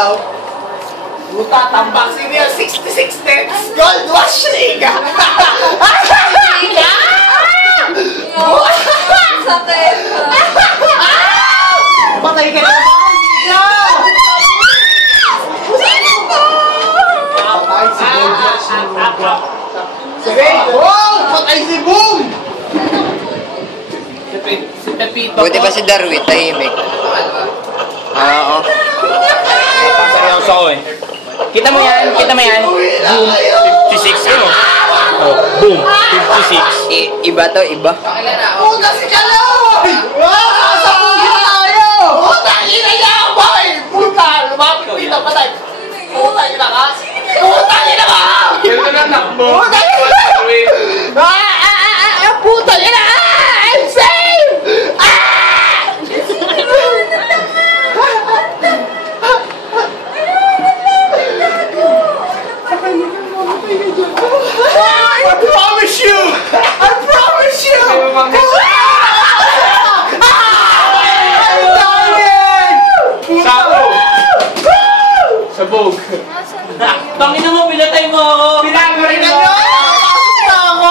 daw. Puta, tambang senior 66 steps. Gold wash liga. Liga! Sakit. Patay ka na. Liga! Patay si Gold Wash Liga. Sige! Oh! Patay si Boom! Si Pepito. Buti ba si Darwin tahimik? Oo. Seryoso ako eh. Kita mo yan, kita mo yan. Boom, 56 yun. Oh, boom, 56. Iba to, iba. Puta si Kaloy! Sa puta tayo! Puta, ina niya, boy! Puta, lumapit dito, patay. Puta, ina ka! Puta, ina ka! Yan na anak mo. Puta, ina ka! Puta, ina ka! I'm safe! I promise you! I promise you! I'm dying! Sabog! Sabog! Tangina mo, pinatay mo ako! Pinago rin Tingnan mo! nyo! Nakakita ako!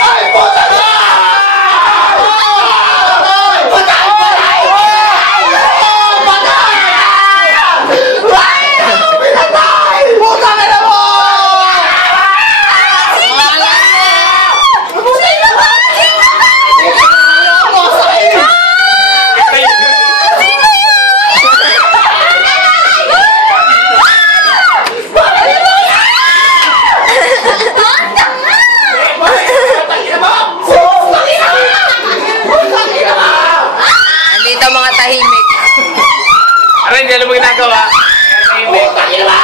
Ay, puta na! Patay! Patay! Patay! Pinatay! Puta ka na mo! Andito mga tahimik. Aray, hindi alam mo ginagawa. Puta ka na!